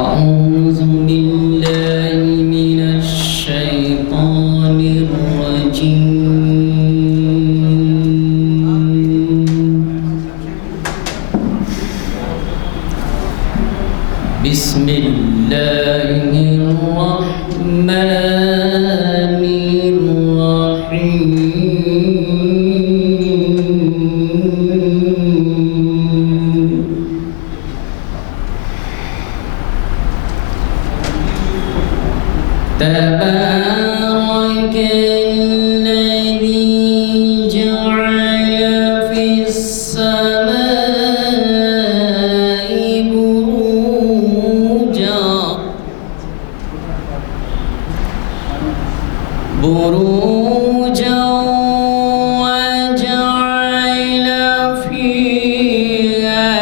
أعوذ بالله من الشيطان الرجيم بسم الله الرحمن الرحيم تبارك الذي جعل في السماء بروجا وجعل فيها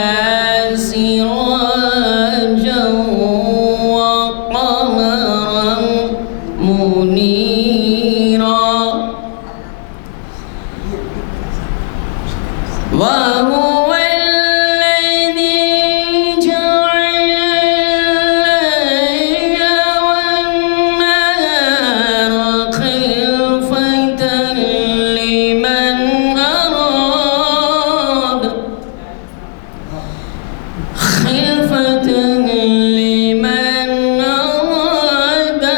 سراجا وقمرا منيرا وهو الذي جعل الليل والنهار خلفة لمن أراد أن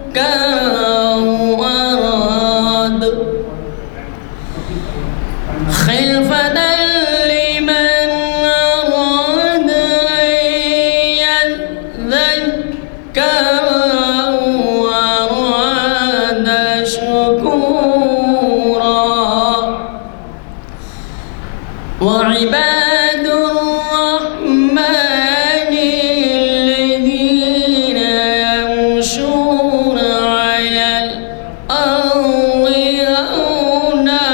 يذكر وأراد خلفة لمن أراد أن يذكر وأراد شكورا وعباد الرحمن الذين يمشون على الأرض هونا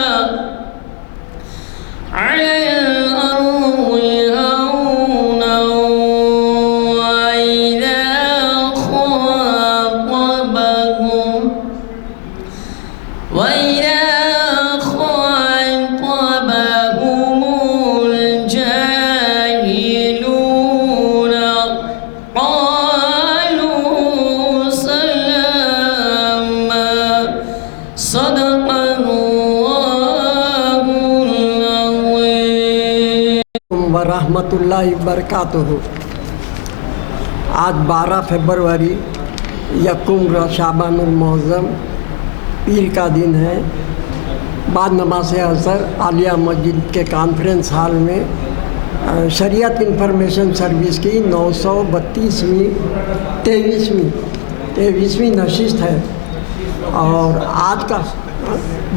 وإذا خاطبهم الجاهلون قالوا سلاما صدق الله العظيم ورحمۃ وبرکاتہ۔ آج 12 فروری یکم شعبان المعظم پیر کا دن ہے۔ بعد نماز عصر عالیہ مسجد کے کانفرنس ہال میں شریعت انفارمیشن سروس کی 23ویں نشست ہے، اور آج کا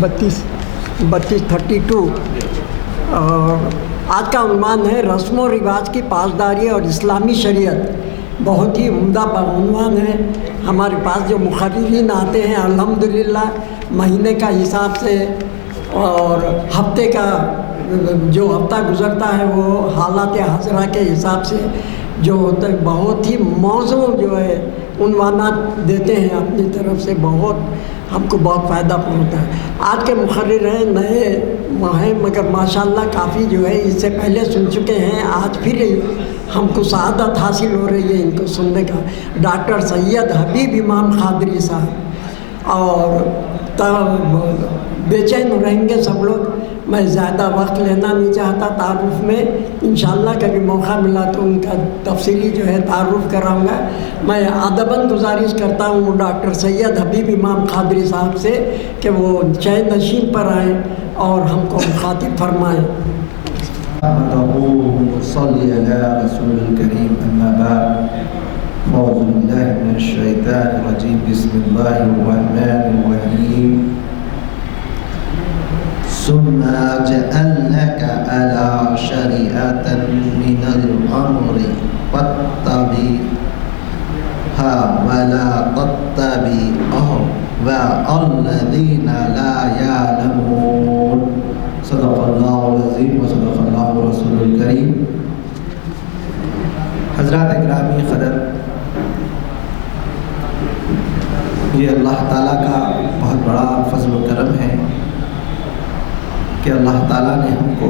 32 اور آج کا عنوان ہے رسم و رواج کی پاسداری اور اسلامی شریعت۔ بہت ہی عمدہ عنوان ہے۔ ہمارے پاس جو مقررین آتے ہیں الحمدللہ مہینے کا حساب سے اور ہفتے کا جو ہفتہ گزرتا ہے وہ حالات حاضرہ کے حساب سے جو ہوتا ہے، بہت ہی موضوع جو ہے عنوانات دیتے ہیں اپنی طرف سے، بہت ہم کو بہت فائدہ پہنچتا ہے۔ آج کے مقرر ہیں نئے ہیں، مگر ماشاءاللہ کافی جو ہے اس سے پہلے سن چکے ہیں، آج پھر ہم کو سعادت حاصل ہو رہی ہے ان کو سننے کا۔ ڈاکٹر سید حبیب امام قادری صاحب، اور بے چین رہیں گے سب لوگ۔ میں زیادہ وقت لینا نہیں چاہتا تعارف میں، انشاءاللہ کبھی موقع ملا تو ان کا تفصیلی جو ہے تعارف کراؤں گا۔ میں ادباً گزارش کرتا ہوں صدر سید حبیب امام قادری صاحب سے کہ وہ چین نشین پر آئیں اور ہم کو مخاطب فرمائیں۔ صلی علی رسول الکریم اما بعد اعوذ باللہ من الشیطان الرجیم بسم اللہ الرحمن الرحیم ثم جعلناك على شريعة من الأمر فاتبعها ولا تتبع أهواء الذين لا يعلمون صدق اللہ العظیم و صدق اللہ رسول الکریم۔ حضرات اکرامی قدر، یہ اللہ تعالیٰ کا بہت بڑا فضل و کرم ہے کہ اللہ تعالیٰ نے ہم کو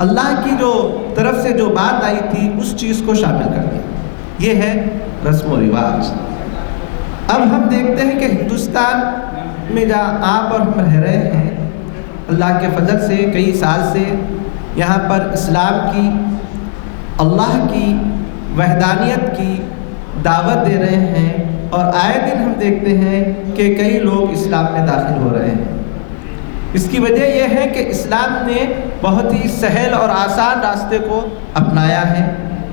اللہ کی جو طرف سے جو بات آئی تھی اس چیز کو شامل کر دیا. یہ ہے رسم و رواج. اب ہم دیکھتے ہیں کہ ہندوستان میں جہاں آپ اور ہم رہ رہے ہیں، اللہ کے فضل سے کئی سال سے یہاں پر اسلام کی، اللہ کی وحدانیت کی دعوت دے رہے ہیں، اور آئے دن ہم دیکھتے ہیں کہ کئی لوگ اسلام میں داخل ہو رہے ہیں. اس کی وجہ یہ ہے کہ اسلام نے بہت ہی سہل اور آسان راستے کو اپنایا ہے،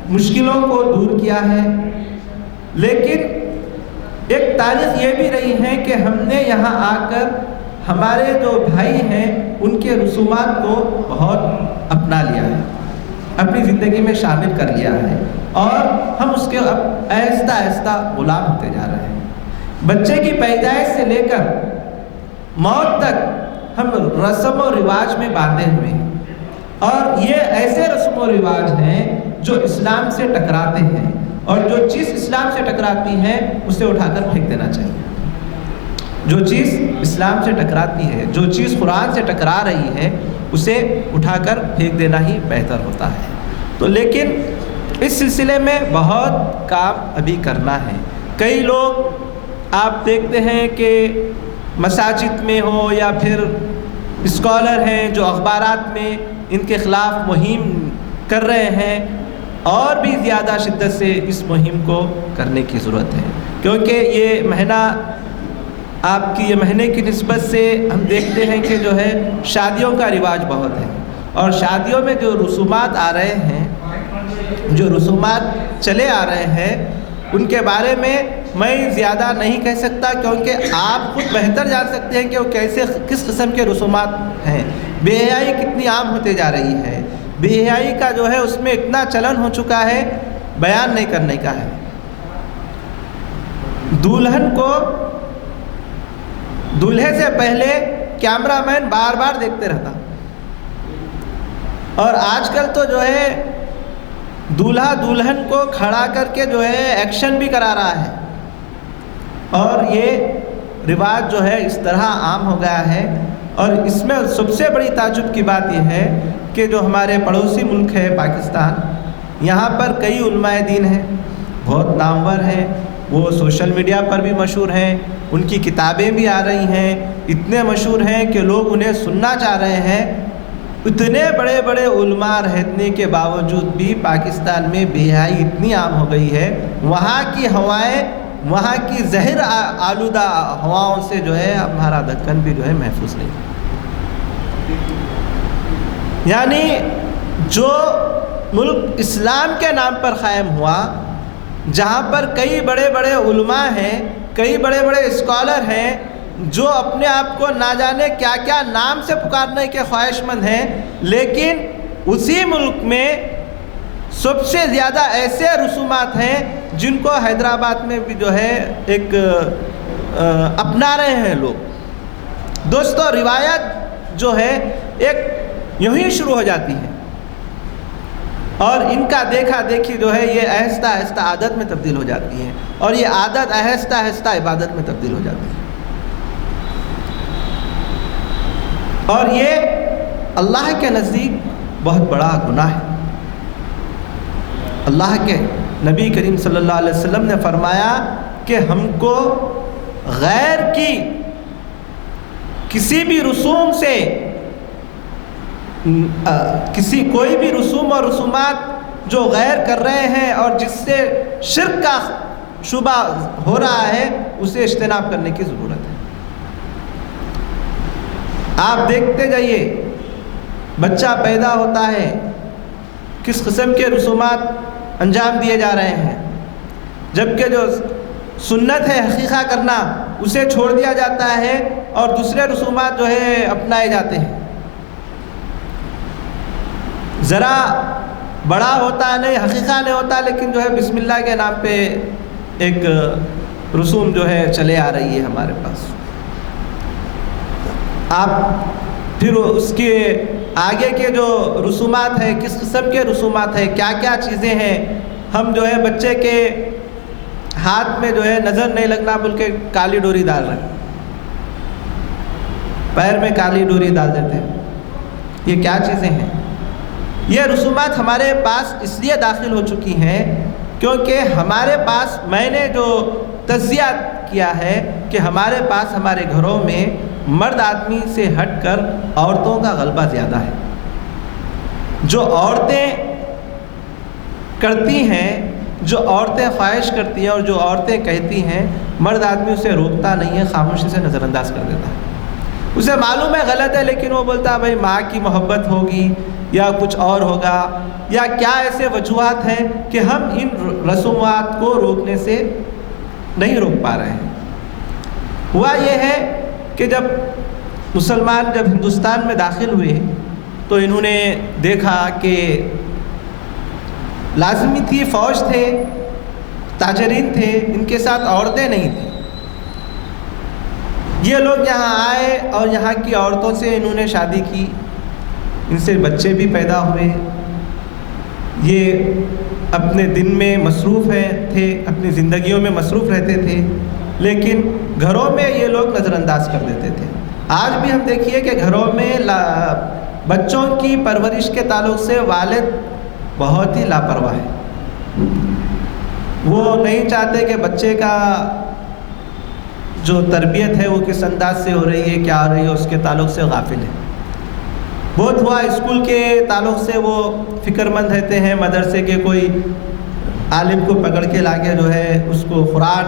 مشکلوں کو دور کیا ہے. لیکن ایک تاریخ یہ بھی رہی ہے کہ ہم نے یہاں آ کر ہمارے جو بھائی ہیں ان کے رسومات کو بہت اپنا لیا ہے، اپنی زندگی میں شامل کر لیا ہے، اور ہم اس کے اب آہستہ آہستہ غلام ہوتے جا رہے ہیں. بچے کی پیدائش سے لے کر موت تک ہم رسم و رواج میں باندھے ہوئے ہیں، اور یہ ایسے رسم و رواج ہیں جو اسلام سے ٹکراتے ہیں، اور جو چیز اسلام سے ٹکراتی ہے اسے اٹھا کر پھینک دینا چاہیے. جو چیز اسلام سے ٹکراتی ہے، جو چیز قرآن سے ٹکرا رہی ہے، اسے اٹھا کر پھینک دینا ہی بہتر ہوتا ہے. تو لیکن اس سلسلے میں بہت کام ابھی کرنا ہے. کئی لوگ آپ دیکھتے ہیں کہ مساجد میں ہو یا پھر اسکالر ہیں جو اخبارات میں ان کے خلاف مہم کر رہے ہیں، اور بھی زیادہ شدت سے اس مہم کو کرنے کی ضرورت ہے، کیونکہ یہ مہینہ آپ کی یہ مہینے کی نسبت سے ہم دیکھتے ہیں کہ جو ہے شادیوں کا رواج بہت ہے، اور شادیوں میں جو رسومات آ رہے ہیں، جو رسومات چلے آ رہے ہیں، ان کے بارے میں میں زیادہ نہیں کہہ سکتا، کیونکہ آپ خود بہتر جان سکتے ہیں کہ وہ کس قسم کے رسومات ہیں. بے حیائی کتنی عام ہوتے جا رہی ہے، بے حیائی کا جو ہے اس میں اتنا چلن ہو چکا ہے، بیان نہیں کرنے کا ہے. دلہن کو دولہے سے پہلے کیمرہ مین بار بار دیکھتے رہتا، اور آج کل تو جو ہے دولہا دلہن کو کھڑا کر کے جو ہے ایکشن بھی کرا رہا ہے. اور یہ رواج جو ہے اس طرح عام ہو گیا ہے. اور اس میں سب سے بڑی تعجب کی بات یہ ہے کہ جو ہمارے پڑوسی ملک ہے پاکستان، یہاں پر کئی علماء دین ہیں، بہت نامور ہیں، وہ سوشل میڈیا پر بھی مشہور ہیں، ان کی کتابیں بھی آ رہی ہیں، اتنے مشہور ہیں کہ لوگ انہیں سننا چاہ رہے ہیں. اتنے بڑے بڑے علماء رہنے کے باوجود بھی پاکستان میں بے حیائی اتنی عام ہو گئی ہے، وہاں کی ہوائیں، وہاں کی زہر آلودہ ہواؤں سے جو ہے ہمارا دکن بھی جو ہے محفوظ نہیں. یعنی جو ملک اسلام کے نام پر قائم ہوا، جہاں پر کئی بڑے بڑے علماء ہیں، کئی بڑے بڑے اسکالر ہیں جو اپنے آپ کو نہ جانے کیا کیا نام سے پکارنے کے خواہش مند ہیں، لیکن اسی ملک میں سب سے زیادہ ایسے رسومات ہیں جن کو حیدرآباد میں بھی جو ہے ایک اپنا رہے ہیں لوگ. دوستو، روایت جو ہے ایک یوں ہی شروع ہو جاتی ہے، اور ان کا دیکھا دیکھی جو ہے یہ آہستہ آہستہ عادت میں تبدیل ہو جاتی ہے، اور یہ عادت آہستہ آہستہ عبادت میں تبدیل ہو جاتی ہے. اور یہ اللہ کے نزدیک بہت بڑا گناہ ہے. اللہ کے نبی کریم صلی اللہ علیہ وسلم نے فرمایا کہ ہم کو غیر کی کسی بھی رسوم سے کوئی بھی رسوم اور رسومات جو غیر کر رہے ہیں اور جس سے شرک کا شبہ ہو رہا ہے، اسے اجتناب کرنے کی ضرورت ہے. آپ دیکھتے جائیے، بچہ پیدا ہوتا ہے، کس قسم کے رسومات انجام دیے جا رہے ہیں، جبکہ جو سنت ہے حقیقہ کرنا اسے چھوڑ دیا جاتا ہے اور دوسرے رسومات جو ہے اپنائے جاتے ہیں. ذرا بڑا ہوتا نہیں، حقیقہ نہیں ہوتا، لیکن جو ہے بسم اللہ کے نام پہ ایک رسوم جو ہے چلے آ رہی ہے ہمارے پاس. آپ پھر اس کے آگے کے جو رسومات ہیں، کس قسم کے رسومات ہیں، کیا کیا چیزیں ہیں، ہم جو ہے بچے کے ہاتھ میں جو ہے نظر نہیں لگنا بول کے کالی ڈوری ڈال رہے ہیں، پیر میں کالی ڈوری ڈال دیتے ہیں. یہ کیا چیزیں ہیں؟ یہ رسومات ہمارے پاس اس لیے داخل ہو چکی ہیں کیونکہ ہمارے پاس، میں نے جو تجزیہ کیا ہے کہ ہمارے پاس ہمارے گھروں میں مرد آدمی سے ہٹ کر عورتوں کا غلبہ زیادہ ہے. جو عورتیں کرتی ہیں، جو عورتیں خواہش کرتی ہیں اور جو عورتیں کہتی ہیں، مرد آدمی اسے روکتا نہیں ہے، خاموشی سے نظر انداز کر دیتا ہے. اسے معلوم ہے غلط ہے، لیکن وہ بولتا ہے بھائی ماں کی محبت ہوگی یا کچھ اور ہوگا، یا کیا ایسے وجوہات ہیں کہ ہم ان رسومات کو روکنے سے نہیں روک پا رہے ہیں. ہوا یہ ہے کہ جب مسلمان جب ہندوستان میں داخل ہوئے تو انہوں نے دیکھا کہ لازمی تھی، فوج تھے، تاجرین تھے، ان کے ساتھ عورتیں نہیں تھیں. یہ لوگ یہاں آئے اور یہاں کی عورتوں سے انہوں نے شادی کی، ان سے بچے بھی پیدا ہوئے. یہ اپنے دن میں مصروف تھے، اپنی زندگیوں میں مصروف رہتے تھے، لیکن گھروں میں یہ لوگ نظر انداز کر دیتے تھے. آج بھی ہم دیکھیے کہ گھروں میں بچوں کی پرورش کے تعلق سے والد بہت ہی لاپرواہ ہے. وہ نہیں چاہتے کہ بچے کا جو تربیت ہے وہ کس انداز سے ہو رہی ہے، کیا ہو رہی ہے، اس کے تعلق سے غافل ہے. بہت ہوا اسکول کے تعلق سے وہ فکر مند رہتے ہیں، مدرسے کے کوئی عالم کو پکڑ کے لاکے جو ہے اس کو قرآن،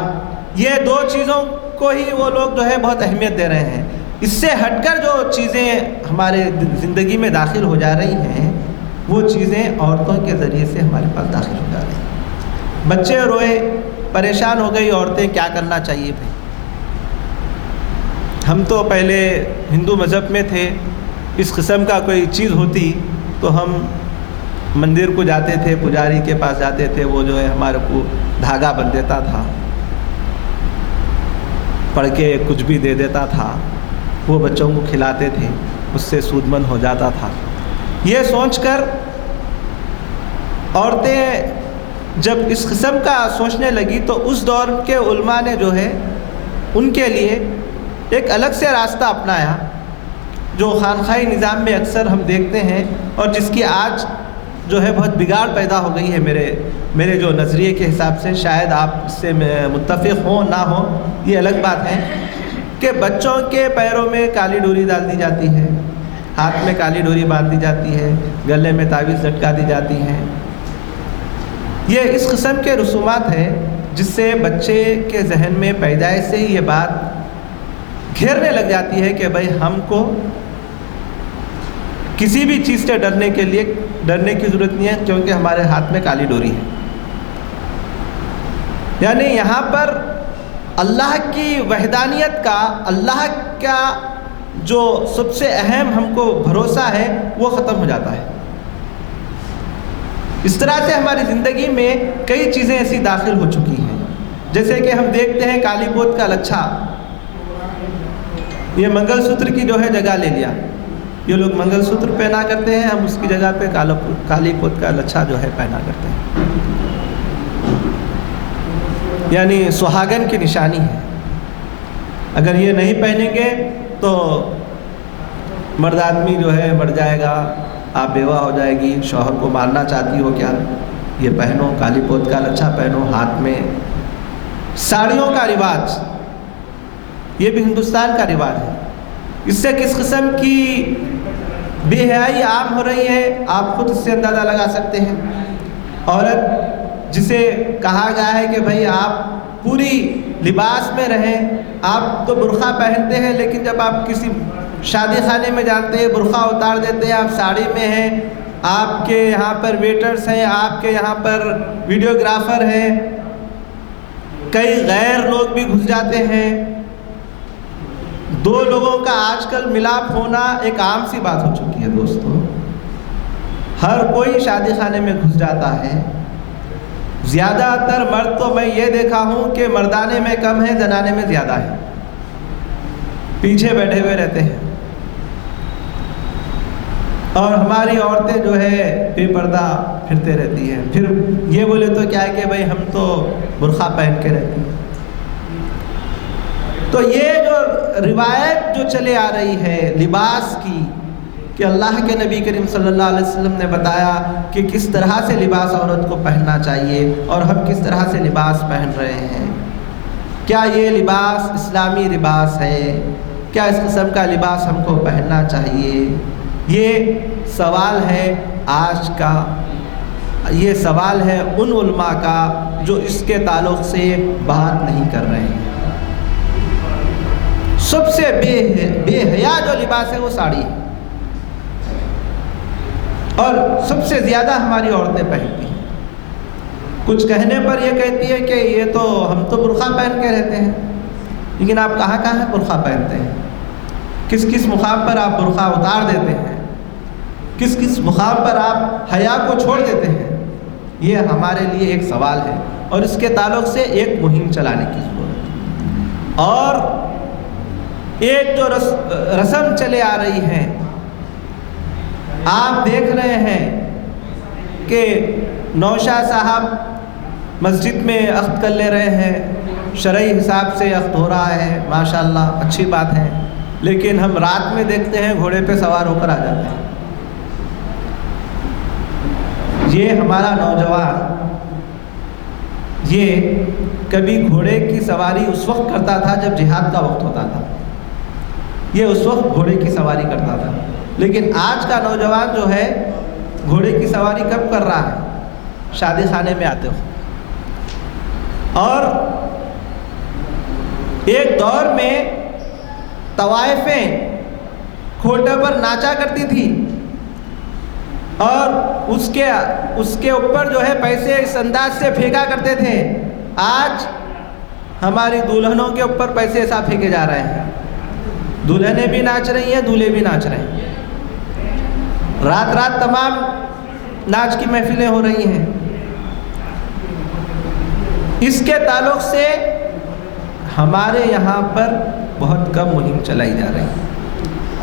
یہ دو چیزوں کو ہی وہ لوگ جو ہے بہت اہمیت دے رہے ہیں. اس سے ہٹ کر جو چیزیں ہمارے زندگی میں داخل ہو جا رہی ہیں وہ چیزیں عورتوں کے ذریعے سے ہمارے پاس داخل ہو جا رہی ہیں. بچے روئے، پریشان ہو گئی عورتیں، کیا کرنا چاہیے بھائی؟ ہم تو پہلے ہندو مذہب میں تھے، اس قسم کا کوئی چیز ہوتی تو ہم مندر کو جاتے تھے، پجاری کے پاس جاتے تھے، وہ جو ہے ہمارے کو دھاگا بن دیتا تھا، پڑھ کے کچھ بھی دے دیتا تھا، وہ بچوں کو کھلاتے تھے، اس سے سود مند ہو جاتا تھا. یہ سوچ کر عورتیں جب اس قسم کا سوچنے لگی تو اس دور کے علماء نے جو ہے ان کے لیے ایک الگ سے راستہ اپنایا، جو خانقاہی نظام میں اکثر ہم دیکھتے ہیں اور جس کی آج جو ہے بہت بگاڑ پیدا ہو گئی ہے. میرے جو نظریے کے حساب سے، شاید آپ اس سے متفق ہوں نہ ہوں، یہ الگ بات ہے، کہ بچوں کے پیروں میں کالی ڈوری ڈال دی جاتی ہے، ہاتھ میں کالی ڈوری باندھ دی جاتی ہے، گلے میں تعویذ لٹکا دی جاتی ہیں. یہ اس قسم کے رسومات ہیں جس سے بچے کے ذہن میں پیدائش سے ہی یہ بات گھیرنے لگ جاتی ہے کہ بھائی ہم کو کسی بھی چیز سے ڈرنے کی ضرورت نہیں ہے، کیونکہ ہمارے ہاتھ میں کالی ڈوری ہے. یعنی یہاں پر اللہ کی وحدانیت کا، اللہ کا جو سب سے اہم ہم کو بھروسہ ہے وہ ختم ہو جاتا ہے. اس طرح سے ہماری زندگی میں کئی چیزیں ایسی داخل ہو چکی ہیں، جیسے کہ ہم دیکھتے ہیں کالی پوت کا لچھا، یہ منگل سوتر کی جو ہے جگہ لے لیا. یہ لوگ منگل سوتر پہنا کرتے ہیں، ہم اس کی جگہ پہ کالی پوت کا لچھا جو ہے پہنا کرتے ہیں. یعنی سہاگن کی نشانی ہے. اگر یہ نہیں پہنیں گے تو مرد آدمی جو ہے مر جائے گا، آپ بیوہ ہو جائے گی، شوہر کو مارنا چاہتی ہو کیا، یہ پہنو، کالی پوت کا لچھا پہنو. ہاتھ میں ساڑیوں کا رواج، یہ بھی ہندوستان کا رواج ہے. اس سے کس قسم کی بے حیائی عام ہو رہی ہے آپ خود اس سے اندازہ لگا سکتے ہیں. عورت جسے کہا گیا ہے کہ بھائی آپ پوری لباس میں رہیں، آپ تو برقع پہنتے ہیں، لیکن جب آپ کسی شادی خانے میں جاتے ہیں برقع اتار دیتے ہیں، آپ ساڑی میں ہیں، آپ کے یہاں پر ویٹرز ہیں، آپ کے یہاں پر ویڈیوگرافر ہیں، کئی غیر لوگ بھی گھس جاتے ہیں. دو لوگوں کا آج کل ملاپ ہونا ایک عام سی بات ہو چکی ہے دوستو. ہر کوئی شادی خانے میں گھس جاتا ہے. زیادہ تر مرد تو میں یہ دیکھا ہوں کہ مردانے میں کم ہے، زنانے میں زیادہ ہے، پیچھے بیٹھے ہوئے رہتے ہیں. اور ہماری عورتیں جو ہے بے پردہ پھرتے رہتی ہیں. پھر یہ بولے تو کیا ہے کہ بھائی ہم تو برقع پہن کے رہتے ہیں. تو یہ جو روایت جو چلے آ رہی ہے لباس کی، کہ اللہ کے نبی کریم صلی اللہ علیہ وسلم نے بتایا کہ کس طرح سے لباس عورت کو پہننا چاہیے اور ہم کس طرح سے لباس پہن رہے ہیں. کیا یہ لباس اسلامی لباس ہے؟ کیا اس قسم کا لباس ہم کو پہننا چاہیے؟ یہ سوال ہے آج کا، یہ سوال ہے ان علماء کا جو اس کے تعلق سے بات نہیں کر رہے ہیں. سب سے بے حیا جو لباس ہے وہ ساڑی ہے، اور سب سے زیادہ ہماری عورتیں پہنتی ہیں. کچھ کہنے پر یہ کہتی ہے کہ یہ تو ہم تو برقع پہن کے رہتے ہیں، لیکن آپ کہاں کہاں برقع پہنتے ہیں؟ کس کس مقام پر آپ برقع اتار دیتے ہیں؟ کس کس مقام پر آپ حیا کو چھوڑ دیتے ہیں؟ یہ ہمارے لیے ایک سوال ہے، اور اس کے تعلق سے ایک مہم چلانے کی ضرورت ہے. اور ایک جو رسم چلے آ رہی ہے، آپ دیکھ رہے ہیں کہ نوشاہ صاحب مسجد میں عقد کر لے رہے ہیں، شرعی حساب سے عقد ہو رہا ہے، ماشاءاللہ اچھی بات ہے، لیکن ہم رات میں دیکھتے ہیں گھوڑے پہ سوار ہو کر آ جاتے ہیں. یہ ہمارا نوجوان یہ کبھی گھوڑے کی سواری اس وقت کرتا تھا جب جہاد کا وقت ہوتا تھا، یہ اس وقت گھوڑے کی سواری کرتا تھا. لیکن آج کا نوجوان جو ہے گھوڑے کی سواری کب کر رہا ہے؟ شادی خانے میں آتے ہو. اور ایک دور میں طوائفیں کھوٹے پر ناچا کرتی تھی اور اس کے اوپر جو ہے پیسے اس انداز سے پھینکا کرتے تھے. آج ہماری دلہنوں کے اوپر پیسے ایسا پھینکے جا رہے ہیں، دلہنیں بھی ناچ رہی ہیں، دولہے بھی ناچ رہے ہیں. رات رات تمام ناچ کی محفلیں ہو رہی ہیں. اس کے تعلق سے ہمارے یہاں پر بہت کم مہم چلائی جا رہی ہے.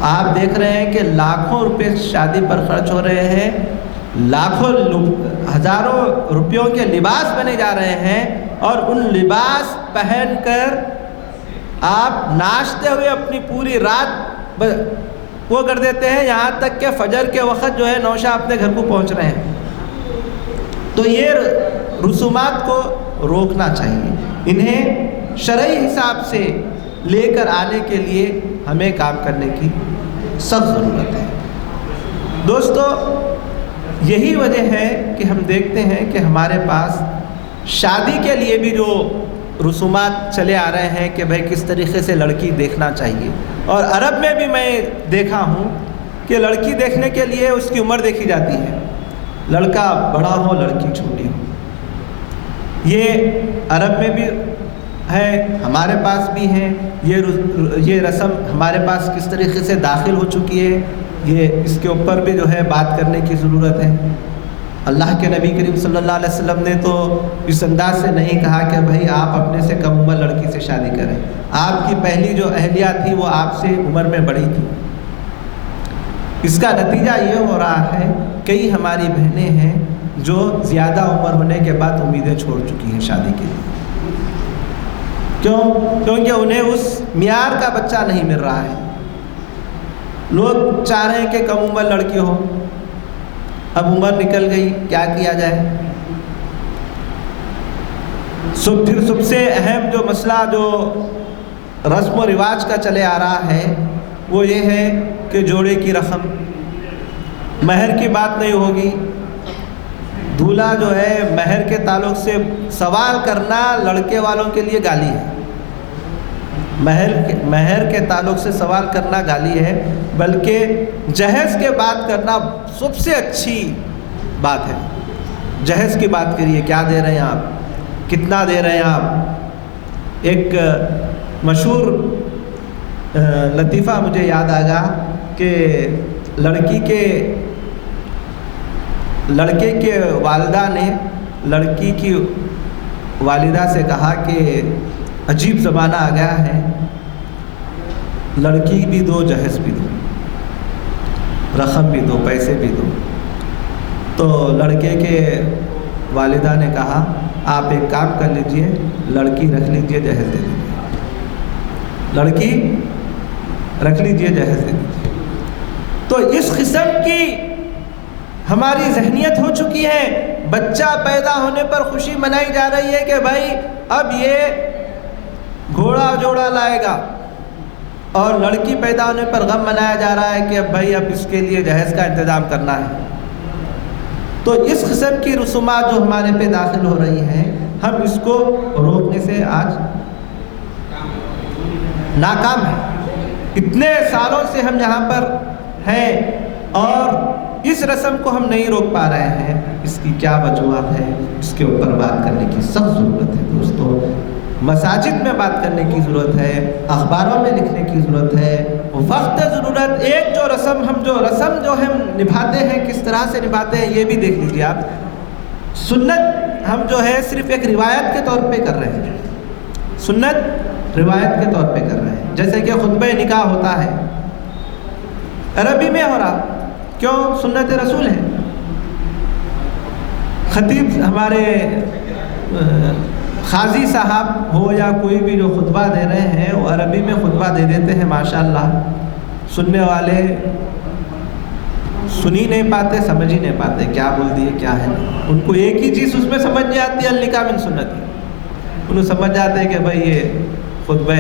آپ دیکھ رہے ہیں کہ لاکھوں روپے شادی پر خرچ ہو رہے ہیں، لاکھوں ہزاروں روپیوں کے لباس بنے جا رہے ہیں، اور ان لباس پہن کر آپ ناچتے ہوئے اپنی پوری رات وہ کر دیتے ہیں، یہاں تک کہ فجر کے وقت جو ہے نوشا اپنے گھر کو پہنچ رہے ہیں. تو یہ رسومات کو روکنا چاہیے. انہیں شرعی حساب سے لے کر آنے کے لیے ہمیں کام کرنے کی سخت ضرورت ہے. دوستو، یہی وجہ ہے کہ ہم دیکھتے ہیں کہ ہمارے پاس شادی کے لیے بھی جو رسومات چلے آ رہے ہیں کہ بھائی کس طریقے سے لڑکی دیکھنا چاہیے. اور عرب میں بھی میں دیکھا ہوں کہ لڑکی دیکھنے کے لیے اس کی عمر دیکھی جاتی ہے، لڑکا بڑا ہو لڑکی چھوٹی ہو. یہ عرب میں بھی ہے، ہمارے پاس بھی ہے. یہ رسم ہمارے پاس کس طریقے سے داخل ہو چکی ہے، یہ اس کے اوپر بھی جو ہے بات کرنے کی ضرورت ہے. اللہ کے نبی کریم صلی اللہ علیہ وسلم نے تو اس انداز سے نہیں کہا کہ بھائی آپ اپنے سے کم عمر لڑکی سے شادی کریں. آپ کی پہلی جو اہلیہ تھی وہ آپ سے عمر میں بڑی تھی. اس کا نتیجہ یہ ہو رہا ہے کئی ہماری بہنیں ہیں جو زیادہ عمر ہونے کے بعد امیدیں چھوڑ چکی ہیں شادی کے لیے. کیونکہ انہیں اس معیار کا بچہ نہیں مل رہا ہے. لوگ چاہ رہے ہیں کہ کم عمر لڑکی ہو. اب عمر نکل گئی، کیا کیا جائے؟ پھر سب سے اہم جو مسئلہ جو رسم و رواج کا چلے آ رہا ہے وہ یہ ہے کہ جوڑے کی رقم، مہر کی بات نہیں ہوگی. دولہا جو ہے مہر کے تعلق سے سوال کرنا لڑکے والوں کے لیے گالی ہے. مہر کے تعلق سے سوال کرنا گالی ہے، بلکہ جہیز کے بات کرنا سب سے اچھی بات ہے. جہیز کی بات کریے، کیا دے رہے ہیں آپ، کتنا دے رہے ہیں آپ. ایک مشہور لطیفہ مجھے یاد آگا کہ لڑکے کے والدہ نے لڑکی کی والدہ سے کہا کہ عجیب زمانہ آ گیا ہے، لڑکی بھی دو جہیز بھی دو، رقم بھی دو، پیسے بھی دو. تو لڑکے کے والدہ نے کہا آپ ایک کام کر لیجئے، لڑکی رکھ لیجئے، جہیز دے دیجئے. لڑکی رکھ لیجئے، جہیز دے دیجئے. تو اس قسم کی ہماری ذہنیت ہو چکی ہے. بچہ پیدا ہونے پر خوشی منائی جا رہی ہے کہ بھائی اب یہ گھوڑا جوڑا لائے گا, اور لڑکی پیدا ہونے پر غم منایا جا رہا ہے کہ اب بھائی اب اس کے لیے جہیز کا انتظام کرنا ہے. تو اس قسم کی رسومات جو ہمارے پہ داخل ہو رہی ہیں, ہم اس کو روکنے سے آج ناکام ہیں. اتنے سالوں سے ہم یہاں پر ہیں اور اس رسم کو ہم نہیں روک پا رہے ہیں. اس کی کیا وجوہات ہے, اس کے اوپر بات کرنے کی سخت ضرورت ہے دوستو. مساجد میں بات کرنے کی ضرورت ہے, اخباروں میں لکھنے کی ضرورت ہے, وقت ضرورت. ایک جو رسم جو ہم نبھاتے ہیں کس طرح سے نبھاتے ہیں یہ بھی دیکھ لیجیے آپ. سنت ہم جو ہے صرف ایک روایت کے طور پہ کر رہے ہیں, سنت روایت کے طور پہ کر رہے ہیں. جیسے کہ خطبہ نکاح ہوتا ہے عربی میں ہو رہا, کیوں؟ سنت رسول ہے. خطیب ہمارے قاضی صاحب ہو یا کوئی بھی جو خطبہ دے رہے ہیں وہ عربی میں خطبہ دے دیتے ہیں. ماشاءاللہ سننے والے سنی نہیں پاتے, سمجھ ہی نہیں پاتے کیا بول دیے کیا ہے. ان کو ایک ہی چیز اس میں سمجھ نہیں آتی, النکاح من سنت. انہوں سمجھ جاتے ہیں کہ بھائی یہ خطبہ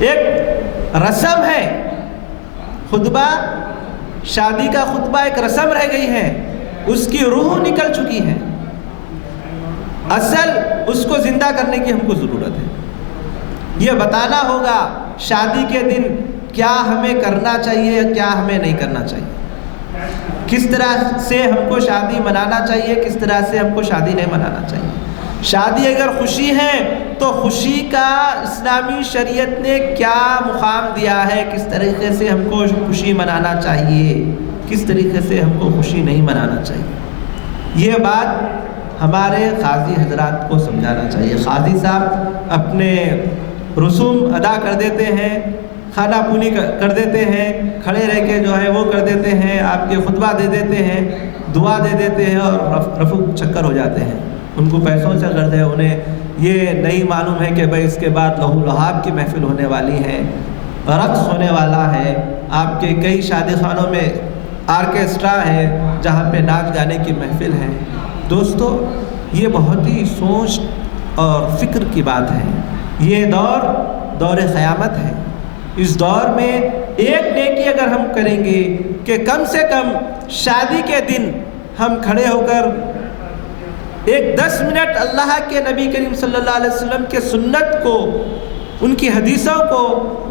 ایک رسم ہے. خطبہ شادی کا خطبہ ایک رسم رہ گئی ہے, اس کی روح نکل چکی ہے. اصل اس کو زندہ کرنے کی ہم کو ضرورت ہے. یہ بتانا ہوگا شادی کے دن کیا ہمیں کرنا چاہیے, کیا ہمیں نہیں کرنا چاہیے, کس طرح سے ہم کو شادی منانا چاہیے, کس طرح سے ہم کو شادی نہیں منانا چاہیے. شادی اگر خوشی ہے تو خوشی کا اسلامی شریعت نے کیا مقام دیا ہے, کس طریقے سے ہم کو خوشی منانا چاہیے, کس طریقے سے ہم کو خوشی نہیں منانا چاہیے. یہ بات ہمارے قاضی حضرات کو سمجھانا چاہیے. قاضی صاحب اپنے رسوم ادا کر دیتے ہیں, کھانا پونی کر دیتے ہیں, کھڑے رہ کے جو ہے وہ کر دیتے ہیں, آپ کے خطبہ دے دیتے ہیں, دعا دے دیتے ہیں اور رفو چکر ہو جاتے ہیں. ان کو پیسوں سے غرض ہے, انہیں یہ نہیں معلوم ہے کہ بھائی اس کے بعد لہو لہاب کی محفل ہونے والی ہے, رقص ہونے والا ہے. آپ کے کئی شادی خانوں میں آرکیسٹرا ہے جہاں پہ ناچ گانے کی محفل ہے. دوستو یہ بہت ہی سوچ اور فکر کی بات ہے. یہ دور قیامت ہے. اس دور میں ایک نیکی اگر ہم کریں گے کہ کم سے کم شادی کے دن ہم کھڑے ہو کر ایک 10 منٹ اللہ کے نبی کریم صلی اللہ علیہ وسلم کے سنت کو, ان کی حدیثوں کو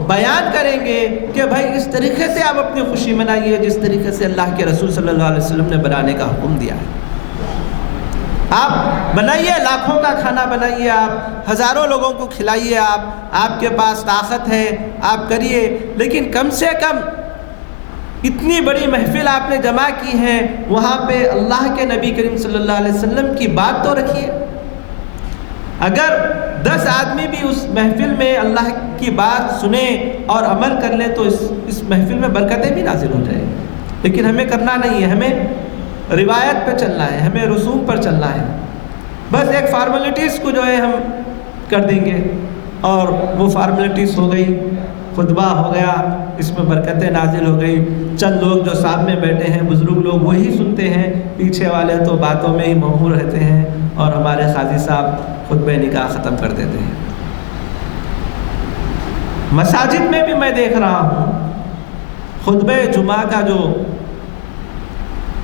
بیان کریں گے کہ بھائی اس طریقے سے آپ اپنی خوشی منائیے جس طریقے سے اللہ کے رسول صلی اللہ علیہ وسلم نے بنانے کا حکم دیا ہے. آپ بنائیے, لاکھوں کا کھانا بنائیے, آپ ہزاروں لوگوں کو کھلائیے, آپ کے پاس طاقت ہے, آپ کریے, لیکن کم سے کم اتنی بڑی محفل آپ نے جمع کی ہے, وہاں پہ اللہ کے نبی کریم صلی اللہ علیہ وسلم کی بات تو رکھیے. اگر 10 آدمی بھی اس محفل میں اللہ کی بات سنیں اور عمل کر لیں تو اس محفل میں برکتیں بھی نازل ہو جائیں. لیکن ہمیں کرنا نہیں ہے, ہمیں روایت پہ چلنا ہے, ہمیں رسوم پر چلنا ہے. بس ایک فارمیلٹیز کو جو ہے ہم کر دیں گے اور وہ فارمیلٹیز ہو گئی, خطبہ ہو گیا, اس میں برکتیں نازل ہو گئی. چند لوگ جو ساتھ میں بیٹھے ہیں بزرگ لوگ وہی سنتے ہیں, پیچھے والے تو باتوں میں ہی مغمور رہتے ہیں اور ہمارے قاضی صاحب خطبہ نکاح ختم کر دیتے ہیں. مساجد میں بھی میں دیکھ رہا ہوں خطبہ جمعہ کا جو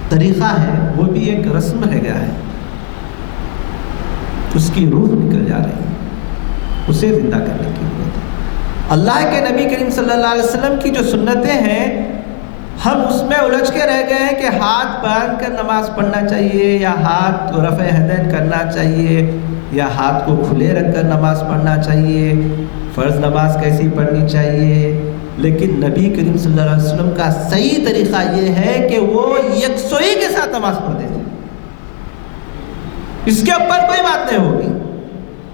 طریقہ ہے وہ بھی ایک رسم رہ گیا ہے, اس کی روح نکل جا رہی ہے, اسے زندہ کرنے کی ضرورت ہے. اللہ کے نبی کریم صلی اللہ علیہ وسلم کی جو سنتیں ہیں ہم اس میں الجھ کے رہ گئے ہیں کہ ہاتھ باندھ کر نماز پڑھنا چاہیے یا ہاتھ رفع یدین کرنا چاہیے یا ہاتھ کو کھلے رکھ کر نماز پڑھنا چاہیے, فرض نماز کیسی پڑھنی چاہیے. لیکن نبی کریم صلی اللہ علیہ وسلم کا صحیح طریقہ یہ ہے کہ وہ یکسوئی کے ساتھ نماز پڑھتے تھے. اس کے اوپر کوئی بات نہیں ہوگی,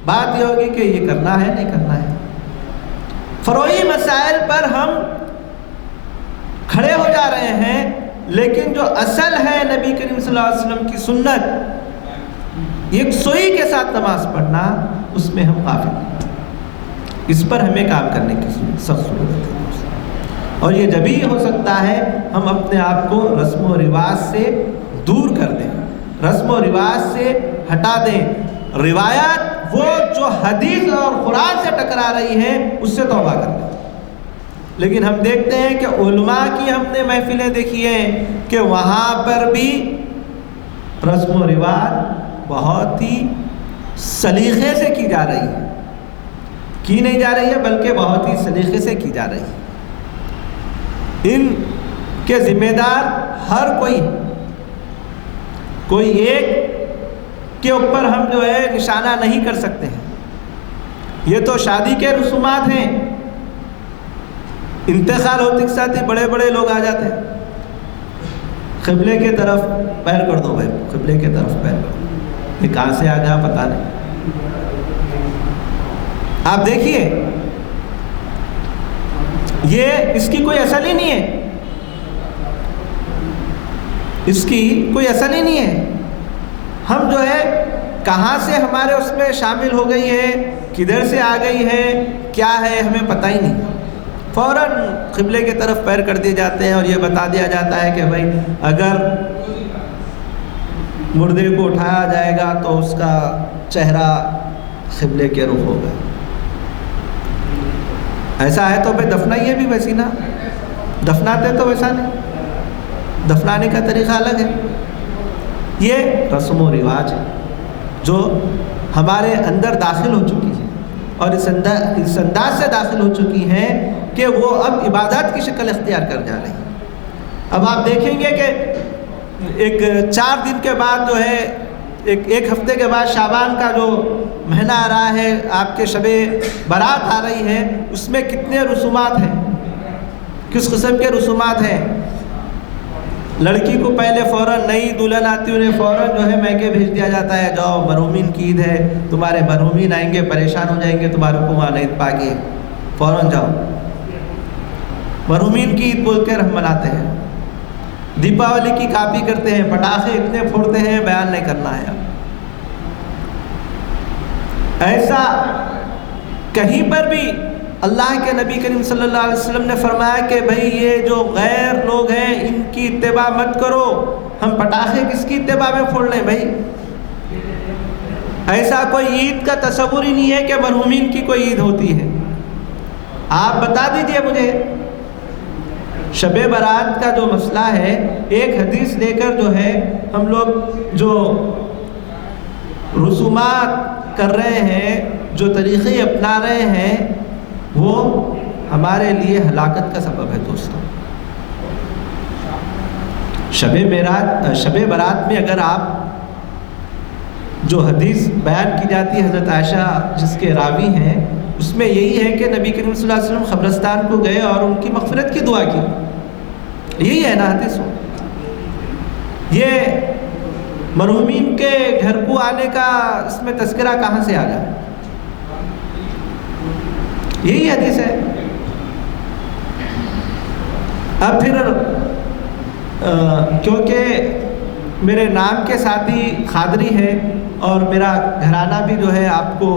بات یہ ہوگی کہ یہ کرنا ہے نہیں کرنا ہے. فروعی مسائل پر ہم کھڑے ہو جا رہے ہیں, لیکن جو اصل ہے نبی کریم صلی اللہ علیہ وسلم کی سنت یکسوئی کے ساتھ نماز پڑھنا, اس میں ہم غافل ہیں. اس پر ہمیں کام کرنے کی سخت ضرورت ہے. اور یہ جبھی ہو سکتا ہے ہم اپنے آپ کو رسم و رواج سے دور کر دیں، رسم و رواج سے ہٹا دیں، روایات وہ جو حدیث اور قرآن سے ٹکرا رہی ہیں اس سے توبہ کر دیں۔ لیکن ہم دیکھتے ہیں کہ علماء کی ہم نے محفلیں دیکھی ہیں کہ وہاں پر بھی رسم و رواج بہت ہی سلیقے سے کی جا رہی ہے، کی نہیں جا رہی ہے بلکہ بہت ہی سلیقے سے کی جا رہی ہے۔ ان کے ذمہ دار ہر کوئی ایک کے اوپر ہم جو ہے نشانہ نہیں کر سکتے ہیں۔ یہ تو شادی کے رسومات ہیں، انتقال ہوتے کے ساتھ ہی بڑے بڑے لوگ آ جاتے ہیں، قبلے کے طرف پیر کر دو بھائی، قبلے کے طرف پیر کر دو، یہ کہاں سے آ گیا پتہ نہیں۔ آپ دیکھیے یہ اس کی کوئی اصل ہی نہیں ہے، اس کی کوئی اصل ہی نہیں ہے۔ ہم جو ہے کہاں سے ہمارے اس میں شامل ہو گئی ہے، کدھر سے آ گئی ہے، کیا ہے ہمیں پتہ ہی نہیں۔ فوراً قبلے کی طرف پیر کر دیے جاتے ہیں اور یہ بتا دیا جاتا ہے کہ بھائی اگر مردے کو اٹھایا جائے گا تو اس کا چہرہ قبلے کے رخ ہوگا۔ ایسا ہے تو بھائی دفنائیے بھی ویسی نہ، دفناتے تو ویسا نہیں، دفنانے کا طریقہ الگ ہے۔ یہ رسم و رواج ہے جو ہمارے اندر داخل ہو چکی ہے اور اس انداز سے داخل ہو چکی ہیں کہ وہ اب عبادات کی شکل اختیار کر جا رہی ہے۔ اب آپ دیکھیں گے کہ ایک 4 دن کے بعد جو ہے ایک ہفتے کے بعد شعبان کا جو مہینہ آ رہا ہے، آپ کے شب برات آ رہی ہے، اس میں کتنے رسومات ہیں، کس قسم کے رسومات ہیں۔ لڑکی کو پہلے فوراً نئی دلہن آتی انہیں فوراً جو ہے میکے بھیج دیا جاتا ہے، جاؤ مرحومین کی عید ہے، تمہارے مرحومین آئیں گے، پریشان ہو جائیں گے، تمہارے کو وہاں عید پاکے، فوراً جاؤ۔ مرحومین کی عید بول کر ہم مناتے ہیں، دیپاولی کی کاپی کرتے ہیں، پٹاخے اتنے پھوڑتے ہیں بیان نہیں کرنا ہے۔ ایسا کہیں پر بھی اللہ کے نبی کریم صلی اللہ علیہ وسلم نے فرمایا کہ بھئی یہ جو غیر لوگ ہیں ان کی اتباع مت کرو، ہم پٹاخے کس کی اتباع میں پھوڑ لیں بھائی؟ ایسا کوئی عید کا تصور ہی نہیں ہے کہ مرحومین کی کوئی عید ہوتی ہے۔ آپ بتا دیجئے مجھے، شب برات کا جو مسئلہ ہے، ایک حدیث لے کر جو ہے ہم لوگ جو رسومات کر رہے ہیں، جو طریقے اپنا رہے ہیں، وہ ہمارے لیے ہلاکت کا سبب ہے دوستوں۔ شب برات میں اگر آپ جو حدیث بیان کی جاتی ہے حضرت عائشہ جس کے راوی ہیں، اس میں یہی ہے کہ نبی کریم صلی اللہ علیہ وسلم قبرستان کو گئے اور ان کی مغفرت کی دعا کی، یہی ہے نا حدیث۔ یہ مرحومین کے گھر کو آنے کا اس میں تذکرہ کہاں سے آ گیا؟ یہی حدیث ہے۔ اب پھر کیونکہ میرے نام کے ساتھ ہی قادری ہے اور میرا گھرانہ بھی جو ہے آپ کو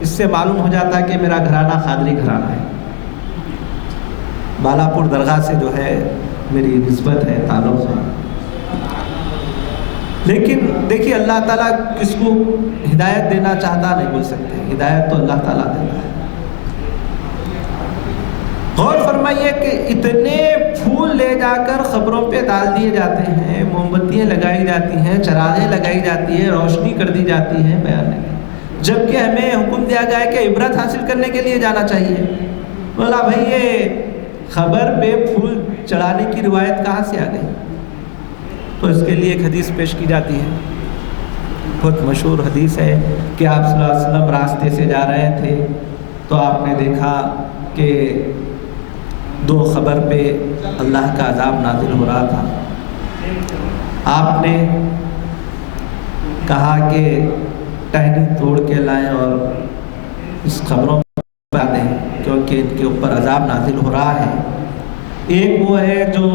اس سے معلوم ہو جاتا ہے کہ میرا گھرانہ قادری گھرانہ ہے، بالاپور درگاہ سے جو ہے میری نسبت ہے، تعلق ہے۔ لیکن دیکھیے اللہ تعالیٰ کس کو ہدایت دینا چاہتا نہیں بول سکتے، ہدایت تو اللہ تعالیٰ دیتا ہے۔ غور فرمائیے کہ اتنے پھول لے جا کر قبروں پہ ڈال دیے جاتے ہیں، موم بتیاں لگائی جاتی ہیں، چراغیں لگائی جاتی ہیں، روشنی کر دی جاتی ہے بیان نہیں، جبکہ ہمیں حکم دیا گیا کہ عبرت حاصل کرنے کے لیے جانا چاہیے۔ بولا بھائی یہ قبر پہ پھول چڑھانے کی روایت کہاں سے آ گئی؟ تو اس کے لیے ایک حدیث پیش کی جاتی ہے، بہت مشہور حدیث ہے کہ آپ صلی اللہ علیہ وسلم راستے سے جا رہے تھے تو آپ نے دیکھا کہ 2 قبر پہ اللہ کا عذاب نازل ہو رہا تھا۔ آپ نے کہا کہ ٹہنی توڑ کے لائیں اور اس قبروں پر ڈال دیں کیونکہ ان کے اوپر عذاب نازل ہو رہا ہے۔ ایک وہ ہے جو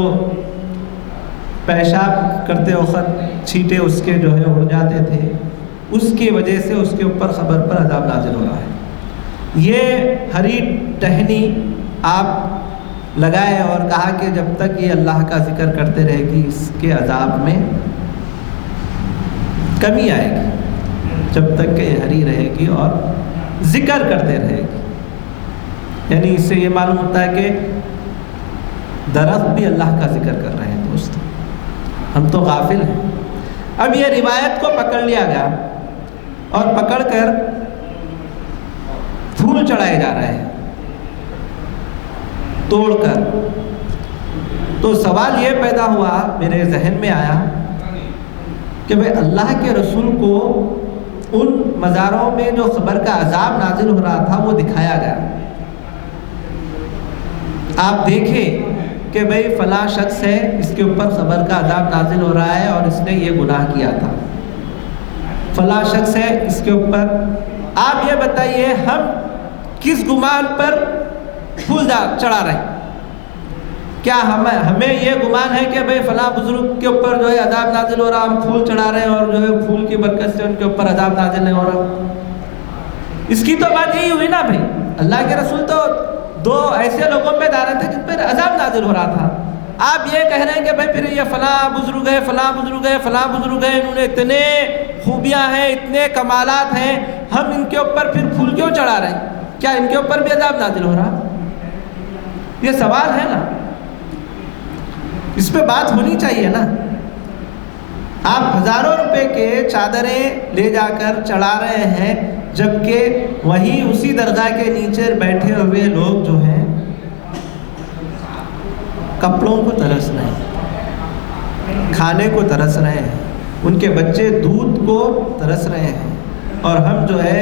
پیشاب کرتے وقت چھینٹے اس کے جو ہے اڑ جاتے تھے، اس کی وجہ سے اس کے اوپر قبر پر عذاب نازل ہو رہا ہے۔ یہ ہری ٹہنی آپ لگائے اور کہا کہ جب تک یہ اللہ کا ذکر کرتے رہے گی اس کے عذاب میں کمی آئے گی، جب تک کہ یہ ہری رہے گی اور ذکر کرتے رہے گی۔ یعنی اس سے یہ معلوم ہوتا ہے کہ درخت بھی اللہ کا ذکر کر رہے ہیں دوست، ہم تو غافل ہیں۔ اب یہ روایت کو پکڑ لیا گیا اور پکڑ کر پھول چڑھائے جا رہے ہیں توڑ کر۔ تو سوال یہ پیدا ہوا، میرے ذہن میں آیا کہ بھئی اللہ کے رسول کو ان مزاروں میں جو قبر کا عذاب نازل ہو رہا تھا وہ دکھایا گیا۔ آپ دیکھیں کہ بھئی فلاں شخص ہے، اس کے اوپر قبر کا عذاب نازل ہو رہا ہے اور اس نے یہ گناہ کیا تھا، فلاں شخص ہے اس کے اوپر۔ آپ یہ بتائیے ہم کس گمان پر پھول چڑھا رہے ہیں؟ کیا ہمیں یہ گمان ہے کہ بھئی فلاں بزرگ کے اوپر جو ہے عذاب نازل ہو رہا، ہم پھول چڑھا رہے ہیں اور جو ہے پھول کی برکت سے ان کے اوپر عذاب نازل نہیں ہو رہا؟ اس کی تو بات یہی ہوئی نا بھئی، اللہ کے رسول تو دو ایسے لوگوں پہ دارے تھے جن پر عذاب نازل ہو رہا تھا۔ آپ یہ کہہ رہے ہیں کہ بھئی پھر یہ فلاں بزرگ ہے، فلاں بزرگ ہے، فلاں بزرگ ہے، انہوں نے اتنے خوبیاں ہیں، اتنے کمالات ہیں، ہم ان کے اوپر پھر پھول کیوں چڑھا رہے ہیں؟ کیا ان کے اوپر بھی عذاب نازل ہو رہا؟ یہ سوال ہے نا، اس پہ بات ہونی چاہیے نا۔ آپ ہزاروں روپے کے چادریں لے جا کر چڑھا رہے ہیں، جبکہ وہیں اسی درگاہ کے نیچے بیٹھے ہوئے لوگ جو ہیں کپڑوں کو ترس رہے ہیں، کھانے کو ترس رہے ہیں، ان کے بچے دودھ کو ترس رہے ہیں، اور ہم جو ہے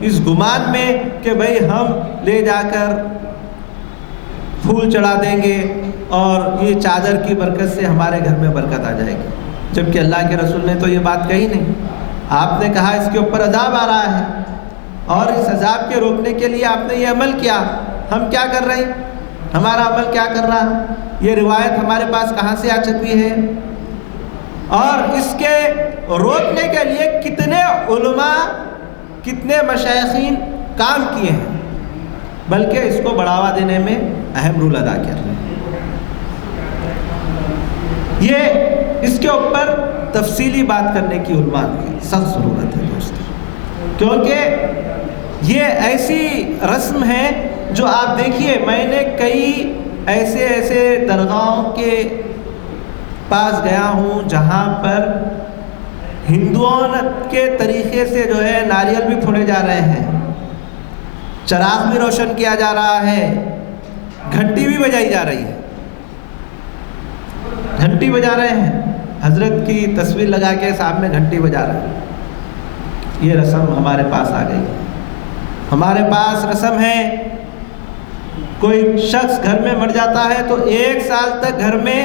اس گمان میں کہ بھئی ہم لے جا کر پھول چڑھا دیں گے اور یہ چادر کی برکت سے ہمارے گھر میں برکت آ جائے گی، جبکہ اللہ کے رسول نے تو یہ بات کہی نہیں۔ آپ نے کہا اس کے اوپر عذاب آ رہا ہے اور اس عذاب کے روکنے کے لیے آپ نے یہ عمل کیا۔ ہم کیا کر رہے ہیں؟ ہمارا عمل کیا کر رہا ہے؟ یہ روایت ہمارے پاس کہاں سے آ چکی ہے؟ اور اس کے روکنے کے لیے کتنے علماء، کتنے مشائخین کام کیے ہیں، بلکہ اس کو بڑھاوا دینے میں اہم رول ادا کر رہے ہیں۔ یہ اس کے اوپر تفصیلی بات کرنے کی علماء کی سخت ضرورت ہے دوستو، کیونکہ یہ ایسی رسم ہے جو آپ دیکھیے، میں نے کئی ایسے درگاہوں کے پاس گیا ہوں جہاں پر ہندوؤں کے طریقے سے جو ہے ناریل بھی پھوڑے جا رہے ہیں، چراغ بھی روشن کیا جا رہا ہے، گھنٹی بھی بجائی جا رہی ہے، گھنٹی بجا رہے ہیں، حضرت کی تصویر لگا کے سامنے گھنٹی بجا رہے ہیں۔ یہ رسم ہمارے پاس آ گئی۔ ہمارے پاس رسم ہے، کوئی شخص گھر میں مر جاتا ہے تو 1 سال تک گھر میں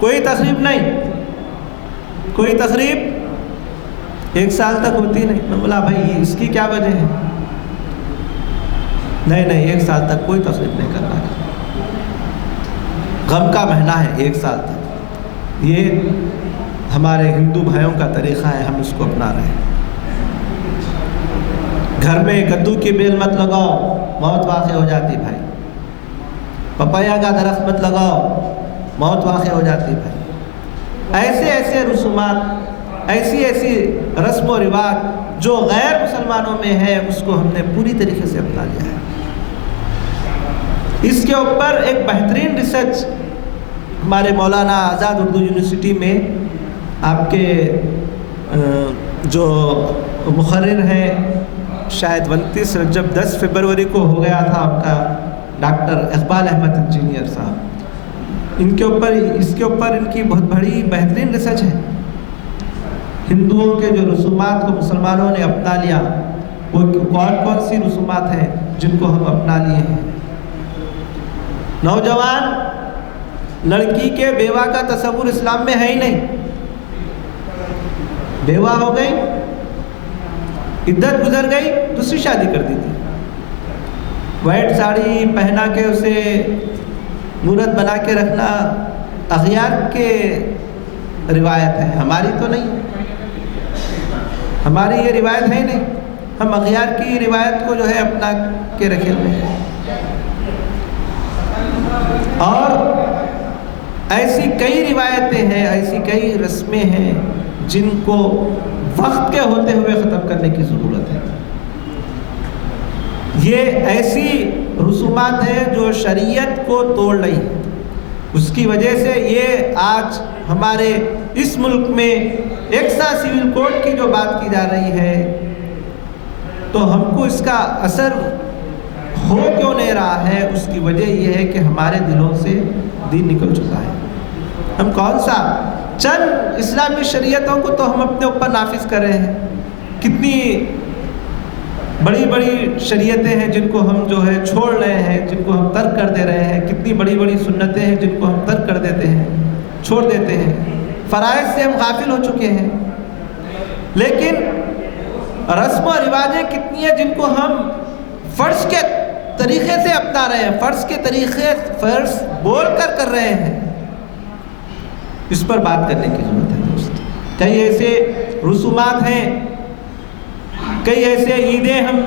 کوئی تقریب نہیں، کوئی تقریب 1 سال تک ہوتی نہیں۔ میں بولا بھائی اس کی کیا وجہ ہے؟ نہیں 1 سال تک کوئی تقریب نہیں کرنا، غم کا مہینہ ہے 1 سال تک۔ یہ ہمارے ہندو بھائیوں کا طریقہ ہے، ہم اس کو اپنا رہے ہیں۔ گھر میں کدو کی بیل مت لگاؤ، موت واقع ہو جاتی بھائی۔ پپایا کا درخت مت لگاؤ، موت واقع ہو جاتی بھائی۔ ایسے رسومات، ایسی رسم و رواج جو غیر مسلمانوں میں ہے، اس کو ہم نے پوری طریقے سے اپنا لیا ہے۔ اس کے اوپر ایک بہترین ریسرچ ہمارے مولانا آزاد اردو یونیورسٹی میں آپ کے جو مقرر ہیں، شاید 29 رجب 10 فروری کو ہو گیا تھا آپ کا، ڈاکٹر اقبال احمد انجینئر صاحب، اس کے اوپر ان کی بہت بڑی بہترین ریسرچ ہے۔ ہندوؤں کے جو رسومات کو مسلمانوں نے اپنا لیا، وہ کون سی رسومات ہیں جن کو ہم اپنا لیے ہیں۔ نوجوان لڑکی کے بیوہ کا تصور اسلام میں ہے ہی نہیں، بیوہ ہو گئی، عدت گزر گئی، دوسری شادی کر دی تھی، وائٹ ساڑی پہنا کے اسے مورت بنا کے رکھنا اغیار کے روایت ہے، ہماری تو نہیں، ہماری یہ روایت ہے نہیں، ہم اغیار کی روایت کو جو ہے اپنا کے رکھے ہوئے ہیں۔ اور ایسی کئی روایتیں ہیں، ایسی کئی رسمیں ہیں جن کو وقت کے ہوتے ہوئے ختم کرنے کی ضرورت ہے۔ یہ ایسی رسومات ہیں جو شریعت کو توڑ رہی ہے، اس کی وجہ سے یہ آج ہمارے اس ملک میں یکساں سول کوڈ کی جو بات کی جا رہی ہے، تو ہم کو اس کا اثر ہو کیوں نہیں رہا ہے؟ اس کی وجہ یہ ہے کہ ہمارے دلوں سے دین نکل چکا ہے۔ ہم کون سا چند اسلامی شریعتوں کو تو ہم اپنے اوپر نافذ کر رہے ہیں، کتنی بڑی بڑی شریعتیں ہیں جن کو ہم جو ہے چھوڑ رہے ہیں، جن کو ہم ترک کر دے رہے ہیں، کتنی بڑی بڑی سنتیں ہیں جن کو ہم ترک کر دیتے ہیں، چھوڑ دیتے ہیں، فرائض سے ہم غافل ہو چکے ہیں۔ لیکن رسم و رواجیں کتنی ہیں جن کو ہم فرض کے طریقے سے اپنا رہے ہیں، فرض کے طریقے فرض بول کر رہے ہیں۔ اس پر بات کرنے کی ضرورت ہے دوست۔ کئی ایسے رسومات ہیں، کئی ایسے عیدیں ہم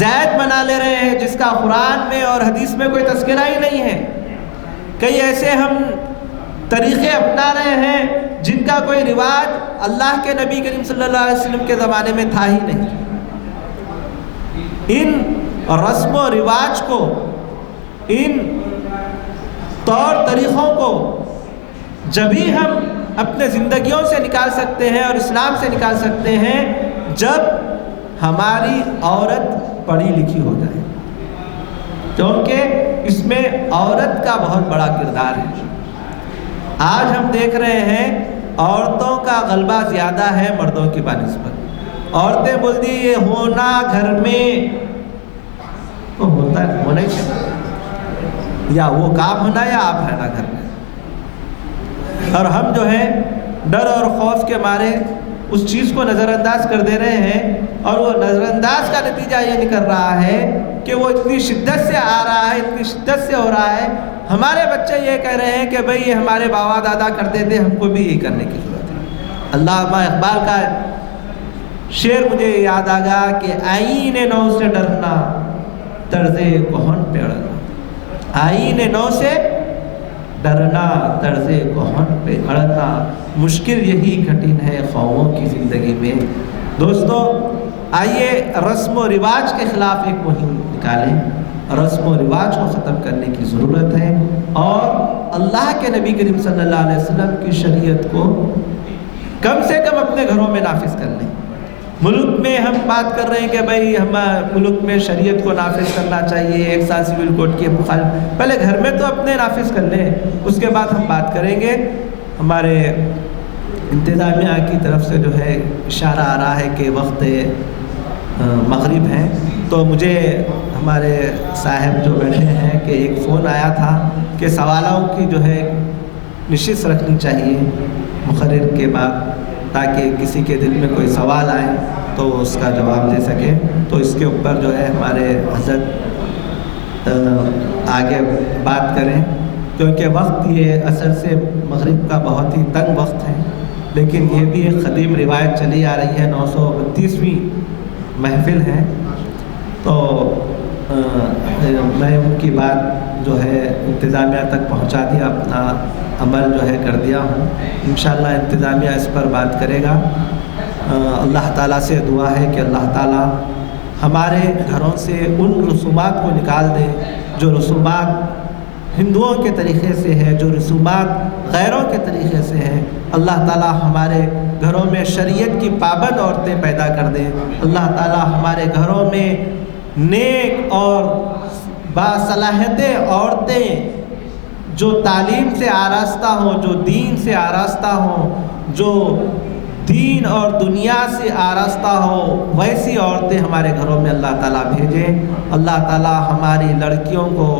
زائد منا لے رہے ہیں جس کا قرآن میں اور حدیث میں کوئی تذکرہ ہی نہیں ہے۔ کئی ایسے ہم طریقے اپنا رہے ہیں جن کا کوئی رواج اللہ کے نبی کریم صلی اللہ علیہ وسلم کے زمانے میں تھا ہی نہیں۔ ان رسم و رواج کو، ان طور طریقوں کو جبھی ہم اپنے زندگیوں سے نکال سکتے ہیں اور اسلام سے نکال سکتے ہیں جب ہماری عورت پڑھی لکھی ہو جائے، کیونکہ اس میں عورت کا بہت بڑا کردار ہے۔ آج ہم دیکھ رہے ہیں عورتوں کا غلبہ زیادہ ہے مردوں کی بنسبت۔ عورتیں بولتی یہ ہونا گھر میں تو ہوتا ہے، ہونا ہی چاہیے، یا وہ کام ہونا یا آپ رہنا گھر میں۔ اور ہم جو ہے ڈر اور خوف کے مارے اس چیز کو نظر انداز کر دے رہے ہیں، اور وہ نظر انداز کا نتیجہ یہ نکل رہا ہے کہ وہ اتنی شدت سے آ رہا ہے، اتنی شدت سے ہو رہا ہے، ہمارے بچے یہ کہہ رہے ہیں کہ بھئی یہ ہمارے بابا دادا کرتے تھے، ہم کو بھی یہی کرنے کی ضرورت ہے۔ علامہ اقبال کا شعر مجھے یاد آ گیا کہ آئین نو سے ڈرنا طرز کہن پہ اڑنا، آئین نو سے ڈرنا طرز کہن پہ اڑنا، مشکل یہی کٹھن ہے خوابوں کی زندگی میں۔ دوستو آئیے رسم و رواج کے خلاف ایک مہم نکالیں، رسم و رواج کو ختم کرنے کی ضرورت ہے، اور اللہ کے نبی کریم صلی اللہ علیہ وسلم کی شریعت کو کم سے کم اپنے گھروں میں نافذ کر لیں۔ ملک میں ہم بات کر رہے ہیں کہ بھائی ہم ملک میں شریعت کو نافذ کرنا چاہیے، ایک سال سول کوڈ کی مخالف، پہلے گھر میں تو اپنے نافذ کر لیں، اس کے بعد ہم بات کریں گے۔ ہمارے انتظامیہ کی طرف سے جو ہے اشارہ آ رہا ہے کہ وقت مغرب ہے، تو مجھے ہمارے صاحب جو بیٹھے ہیں کہ ایک فون آیا تھا کہ سوالوں کی جو ہے نشست رکھنی چاہیے مقرر کے بعد، تاکہ کسی کے دل میں کوئی سوال آئے تو اس کا جواب دے سکے۔ تو اس کے اوپر جو ہے ہمارے حضرت آگے بات کریں، کیونکہ وقت یہ اثر سے مغرب کا بہت ہی تنگ وقت ہے، لیکن یہ بھی ایک قدیم روایت چلی آ رہی ہے، 932ویں محفل ہے، تو میں ان کی بات جو ہے انتظامیہ تک پہنچا دیا، اپنا عمل جو ہے کر دیا ہوں۔ انشاءاللہ انتظامیہ اس پر بات کرے گا۔ اللہ تعالیٰ سے دعا ہے کہ اللہ تعالیٰ ہمارے گھروں سے ان رسومات کو نکال دے جو رسومات ہندوؤں کے طریقے سے ہے، جو رسومات غیروں کے طریقے سے ہیں۔ اللہ تعالیٰ ہمارے گھروں میں شریعت کی پابند عورتیں پیدا کر دیں۔ اللہ تعالیٰ ہمارے گھروں میں نیک اور باصلاحیتیں عورتیں جو تعلیم سے آراستہ ہوں، جو دین سے آراستہ ہوں، جو دین اور دنیا سے آراستہ ہو، ویسی عورتیں ہمارے گھروں میں اللہ تعالیٰ بھیجیں۔ اللہ تعالیٰ ہماری لڑکیوں کو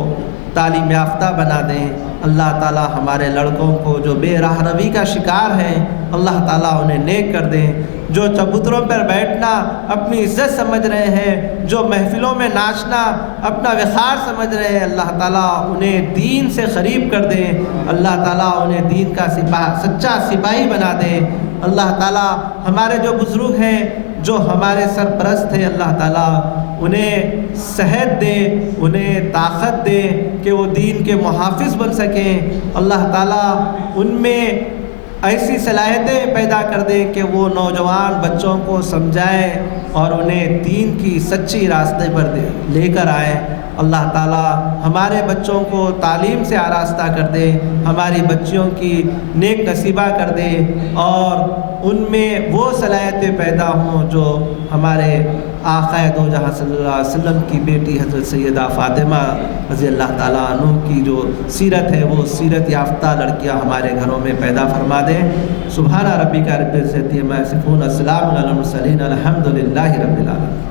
تعلیم یافتہ بنا دیں۔ اللہ تعالیٰ ہمارے لڑکوں کو جو بے راہ روی کا شکار ہیں، اللہ تعالیٰ انہیں نیک کر دیں۔ جو چبوتروں پر بیٹھنا اپنی عزت سمجھ رہے ہیں، جو محفلوں میں ناچنا اپنا وقار سمجھ رہے ہیں، اللہ تعالیٰ انہیں دین سے قریب کر دیں۔ اللہ تعالیٰ انہیں دین کا سچا سپاہی بنا دیں۔ اللہ تعالیٰ ہمارے جو بزرگ ہیں، جو ہمارے سرپرست ہیں، اللہ تعالیٰ انہیں صحت دے، انہیں طاقت دے کہ وہ دین کے محافظ بن سکیں، اللہ تعالیٰ ان میں ایسی صلاحیتیں پیدا کر دیں کہ وہ نوجوان بچوں کو سمجھائیں اور انہیں دین کی سچی راستے پر لے کر آئیں۔ اللہ تعالیٰ ہمارے بچوں کو تعلیم سے آراستہ کر دے، ہماری بچیوں کی نیک نصیبہ کر دے، اور ان میں وہ صلاحیتیں پیدا ہوں جو ہمارے آقا دو جہاں صلی اللہ علیہ وسلم کی بیٹی حضرت سیدہ فاطمہ رضی اللہ تعالیٰ عنہ کی جو سیرت ہے، وہ سیرت یافتہ لڑکیاں ہمارے گھروں میں پیدا فرما دیں۔ سبحان ربک رب العزت عما یصفون، السلام علی المرسلین، الحمد للہ رب العالمین۔